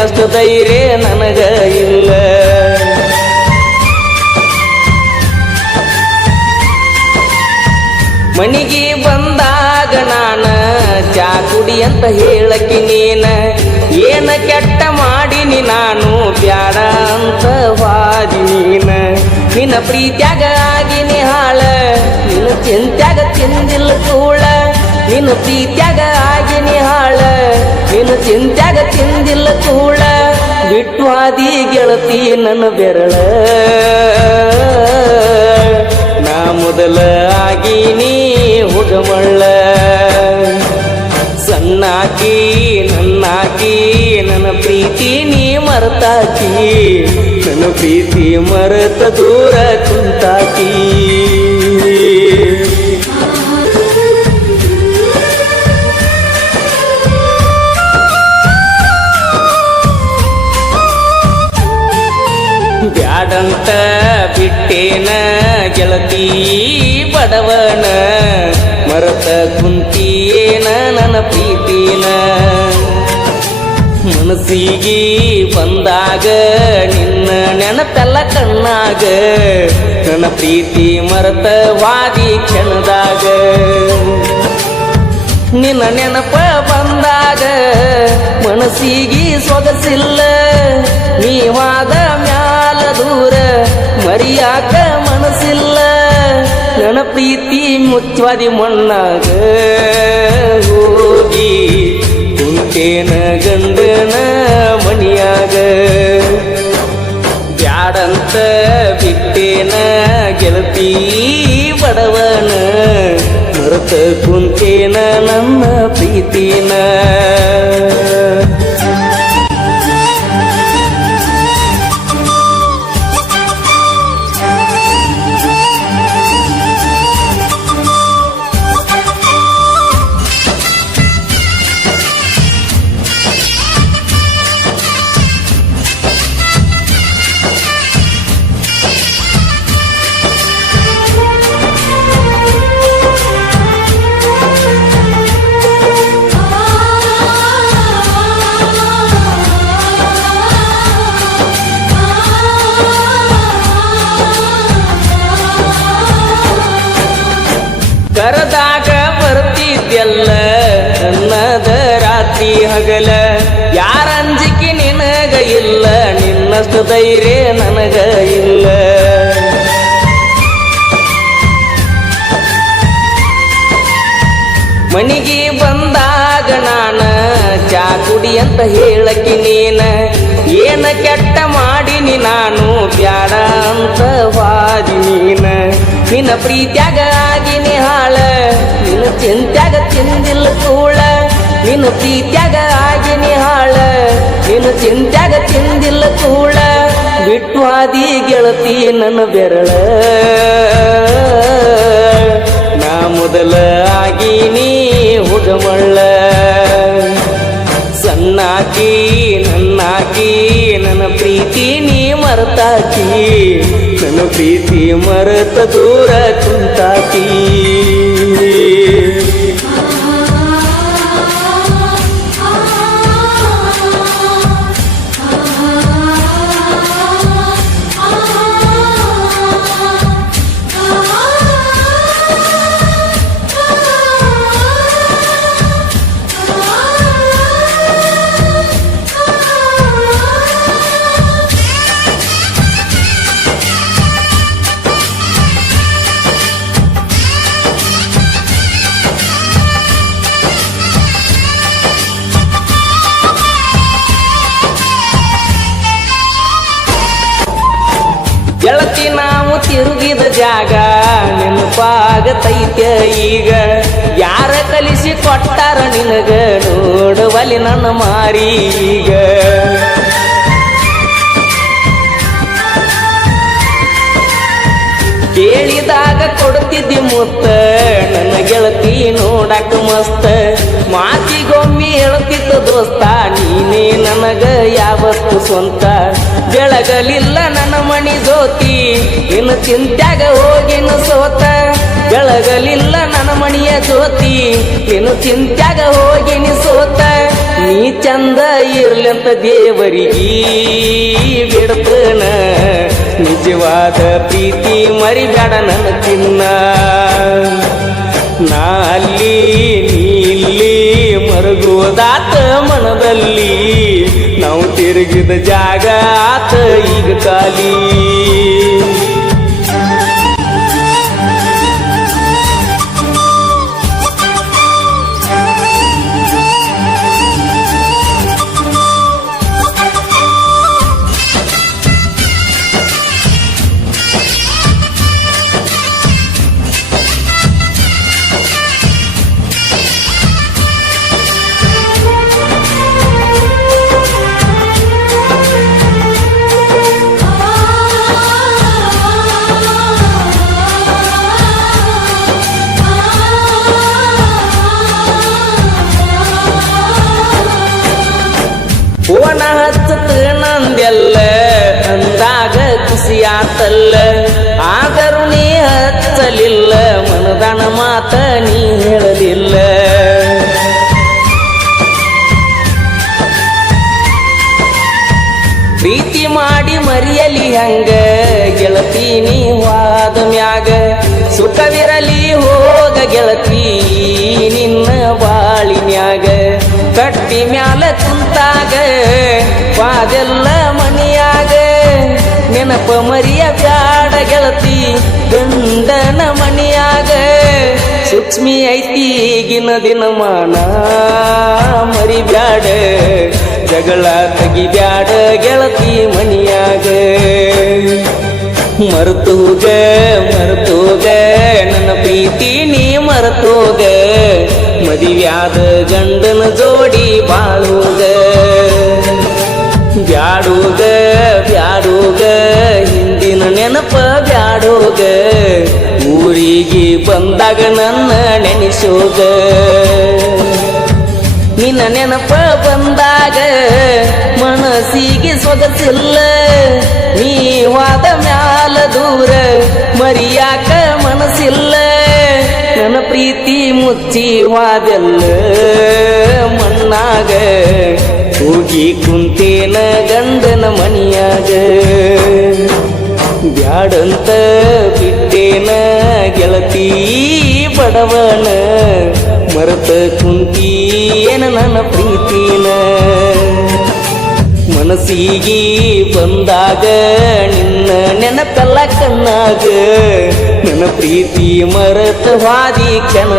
ನಿನ್ನಷ್ಟು ಧೈರ್ಯ ನನಗ ಇಲ್ಲ. ಮನಿಗೆ ಬಂದಾಗ ನಾನ ಚಾ ಕುಡಿ ಅಂತ ಹೇಳಕಿ ನೀನ, ಏನ ಕೆಟ್ಟ ಮಾಡಿನಿ ನಾನು ಬ್ಯಾಡ ಅಂತ ವಾದಿ ನೀನ. ನಿನ್ನ ಪ್ರೀತ್ಯಾಗ ಆಗಿನಿ ಹಾಳ, ನಿನ್ನ ಚಿಂತ್ಯಾಗ ತಿಂದಿಲ್ಲ ಕೂಳ. ನಿನ್ನ ಪ್ರೀತ್ಯಾಗ ಆಗಿನಿ ಹಾಳ, ನಿನ್ನ ಚಿಂತ್ಯಾಗ ತಿಂದಿಲ್ಲ ಕೂಳ. ಬಿಟ್ಟು ಹಾದಿ ಗೆಳತಿ ನನ್ನ ಬೆರಳ, ನಾ ಮೊದಲ ಆಗೀನಿ ಹುಡುಮಳ್ಳ. ಸಣ್ಣಾಕಿ ನನ್ನಾಕಿ ನನ್ನ ಪ್ರೀತಿ ನೀ ಮರೆತಾಕಿ, ನನ್ನ ಪ್ರೀತಿ ಮರೆತ ದೂರ ಕುಂತಾಕಿ. ಬ್ಯಾಡಂತ ಬಿಟ್ಟೇನ ಗೆಳತಿ ಬಡವನ, ಮರತ ಕುಂತಿಯೇನ ನನ್ನ ಪ್ರೀತಿನ. ಮನಸ್ಸಿಗೆ ಬಂದಾಗ ನಿನ್ನ ನೆನಪೆಲ್ಲ ಕಣ್ಣಾಗ, ನನ್ನ ಪ್ರೀತಿ ಮರತ ವಾದಿ ಕ್ಷಣದಾಗ. ನಿನ್ನ ನೆನಪ ಬಂದಾಗ ಮನಸ್ಸಿಗೆ ಸೊಗಸಿಲ್ಲ, ನೀವಾದ ಮ್ಯಾಲ ದೂರ ಮರಿಯಾಕ ಮನಸ್ಸಿಲ್ಲ. ನನ್ನ ಪ್ರೀತಿ ಮುಚ್ಚವಾದಿ ಮಣ್ಣಾಗ ಹೋಗಿ ಕುಂತೇನ ಗಂಡನ ಮಣಿಯಾಗ. ಬ್ಯಾಡಂತ ಬಿಟ್ಟೇನ ಗೆಳತಿ ಬಡವನ, ಮರೆತ ಕುಂತೇನ ನನ್ನ ಪ್ರೀತಿನ. ಕರದಾಗ ಬರ್ತಿದ್ಯಲ್ಲ ನನ್ನದ ರಾತ್ರಿ ಹಗಲ, ಯಾರ ಅಂಜಿಕೆ ನಿನಗ ಇಲ್ಲ, ನಿನ್ನಷ್ಟು ಧೈರ್ಯ ನನಗ ಇಲ್ಲ. ಮನಿಗೆ ಬಂದಾಗ ನಾನ ಚಾ ಕುಡಿ ಅಂತ ಹೇಳಕಿ ನೀನ, ಏನ ಕೆಟ್ಟ ಮಾಡಿನಿ ನಾನು ಬ್ಯಾಡ ಅಂತ ವಾದಿ ನೀನ. ನಿನ್ನ ಪ್ರೀತ್ಯಾಗ ಆಗಿನಿ ಹಾಳ, ನಿನ್ನ ಚಿಂತ್ಯಾಗ ತಿಂದಿಲ್ಲ ಕೂಳ. ನಿನ್ನ ಪ್ರೀತ್ಯಾಗ ಆಗಿನಿ ಹಾಳ, ನಿನ್ನ ಚಿಂತ್ಯಾಗ ತಿಂದಿಲ್ಲ ಕೂಳ. ಬಿಟ್ಟು ಹಾದಿ ಗೆಳತಿ ನನ್ನ ಬೆರಳ, ನಾ ಮೊದಲ ಆಗೀನಿ ಹುಡುಮಳ್ಳ. ಸಣ್ಣಾಕಿ ನನ್ನಾಕಿ ನನ್ನ ಪ್ರೀತಿ ನೀ ಮರೆತಾಕಿ, ನನ್ನ ಪ್ರೀತಿ ಮರೆತ ದೂರ ಕುಂತಾಕಿ. ಗೆಳತಿ ನಾವು ತಿರುಗಿದ ಜಾಗ ನೆನಪಾಗತೈತೆ ಈಗ, ಯಾರ ಕಲಿಸಿ ಕೊಟ್ಟಾರ ನಿನಗ ನೋಡುವಲಿ ನನ್ನ ಮಾರಿ ಈಗ. ಕೇಳಿದಾಗ ಕೊಡ್ತಿದ್ದಿ ಮುತ್ತ ನನ್ನ ಗೆಳತಿ ನೋಡಕ ಮಸ್ತ, ಮಾತಿಗೊಮ್ಮೆ ಹೇಳ್ತಿದ್ದ ದೋಸ್ತ ನೀನೇ ನನಗ ಯಾವತ್ತು ಸ್ವಂತ. ಬೆಳಗಲಿಲ್ಲ ನನ್ನ ಮಣಿ ಜ್ಯೋತಿ, ಇನ್ನು ಚಿಂತ್ಯಾಗ ಹೋಗಿನ ಸೋತ. ಬೆಳಗಲಿಲ್ಲ ನನ್ನ ಮಣಿಯ ಜ್ಯೋತಿ, ಇನ್ನು ಚಿಂತ್ಯಾಗ ಹೋಗಿನಿ ಸೋತ. ನೀ ಚಂದ ಇರ್ಲಂತ ದೇವರಿಗೆ ಬಿಡ್ತನ ನಿಜವಾದ ಪ್ರೀತಿ ಮರಿಬೇಡ ನನ್ನ ಚಿನ್ನ ನಾ ಅಲ್ಲಿ ನೀಲ್ಲಿ ಮರುಗುವುದಾತ ಮನದಲ್ಲಿ ನಾವು ತಿರುಗಿದ ಜಾಗ ಆತ ಈಗ ಖಾಲಿ ಫೋನ ಹಚ್ಚತ ನಂದೆಲ್ಲ ಅಂದಾಗ ಖುಷಿಯಾತಲ್ಲ ಆದರೂ ನೀ ಹಚ್ಚಲಿಲ್ಲ ಮನದನ ಮಾತ ನೀ ಹೇಳಲಿಲ್ಲ ಪ್ರೀತಿ ಮಾಡಿ ಮರಿಯಲಿ ಹಂಗ ಗೆಳತಿ ನೀ ವಾದ ಮ್ಯಾಗ ಸುಖವಿರಲಿ ಹೋಗ ಗೆಳತಿ ನಿನ್ನ ಬಾಳಿನ್ಯಾಗ ಕಟ್ಟಿ ಮ್ಯಾಲ ಕುಂತಾಗ ವಾದೆಲ್ಲ ಮನಿಯಾಗ ನೆನಪ ಮರಿಯ ಬ್ಯಾಡ ಗೆಳತಿ ಗಂಡನ ಮನಿಯಾಗ ಸೂಕ್ಷ್ಮಿ ಐತಿ ಈಗಿನ ದಿನಮಾನ ಮರಿ ಬ್ಯಾಡ ಜಗಳ ತಗಿ ಬ್ಯಾಡ ಗೆಳತಿ ಮನಿಯಾಗ ಮರ್ತೋಗ ನನ್ನ ಪ್ರೀತಿ ನೀ ಮರ್ತೋಗ ಮದಿವ್ಯಾದ ಗಂಡನ ಜೋಡಿ ಬಾಳೋಗ ಬ್ಯಾಡೋಗ ಹಿಂದಿನ ನೆನಪ ಬ್ಯಾಡೋಗ ಊರಿಗೆ ಬಂದಾಗ ನನ್ನ ನೆನೆಸೋಗ ನಿನ್ನ ನೆನಪ ಬಂದಾಗ ಮನಸ್ಸಿಗೆ ಸೊಗಸಿಲ್ಲ ನೀವಾದ ಮ್ಯಾಲ ದೂರ ಮರಿಯಾಕ ಮನಸ್ಸಿಲ್ಲ ನನ್ನ ಪ್ರೀತಿ ಮುಚ್ಚಿ ವಾದೆಲ್ಲ ಮಣ್ಣಾಗ ಹೋಗಿ ಕುಂತೇನ ಗಂಡನ ಮನಿಯಾಗ ಬ್ಯಾಡಂತ ಬಿಟ್ಟೇನ ಗೆಳತಿ ಬಡವನ ಮರೆತ ಕುಂತೀನ ನನ್ನ ಪ್ರೀತಿನ ಮನಸ್ಸಿಗೆ ಬಂದಾಗ ನಿನ್ನ ನೆನಪೆಲ್ಲ ಕಣ್ಣಾಗ ನನ್ನ ಪ್ರೀತಿ ಮರೆತ ಹಾದಿ ಕೆನ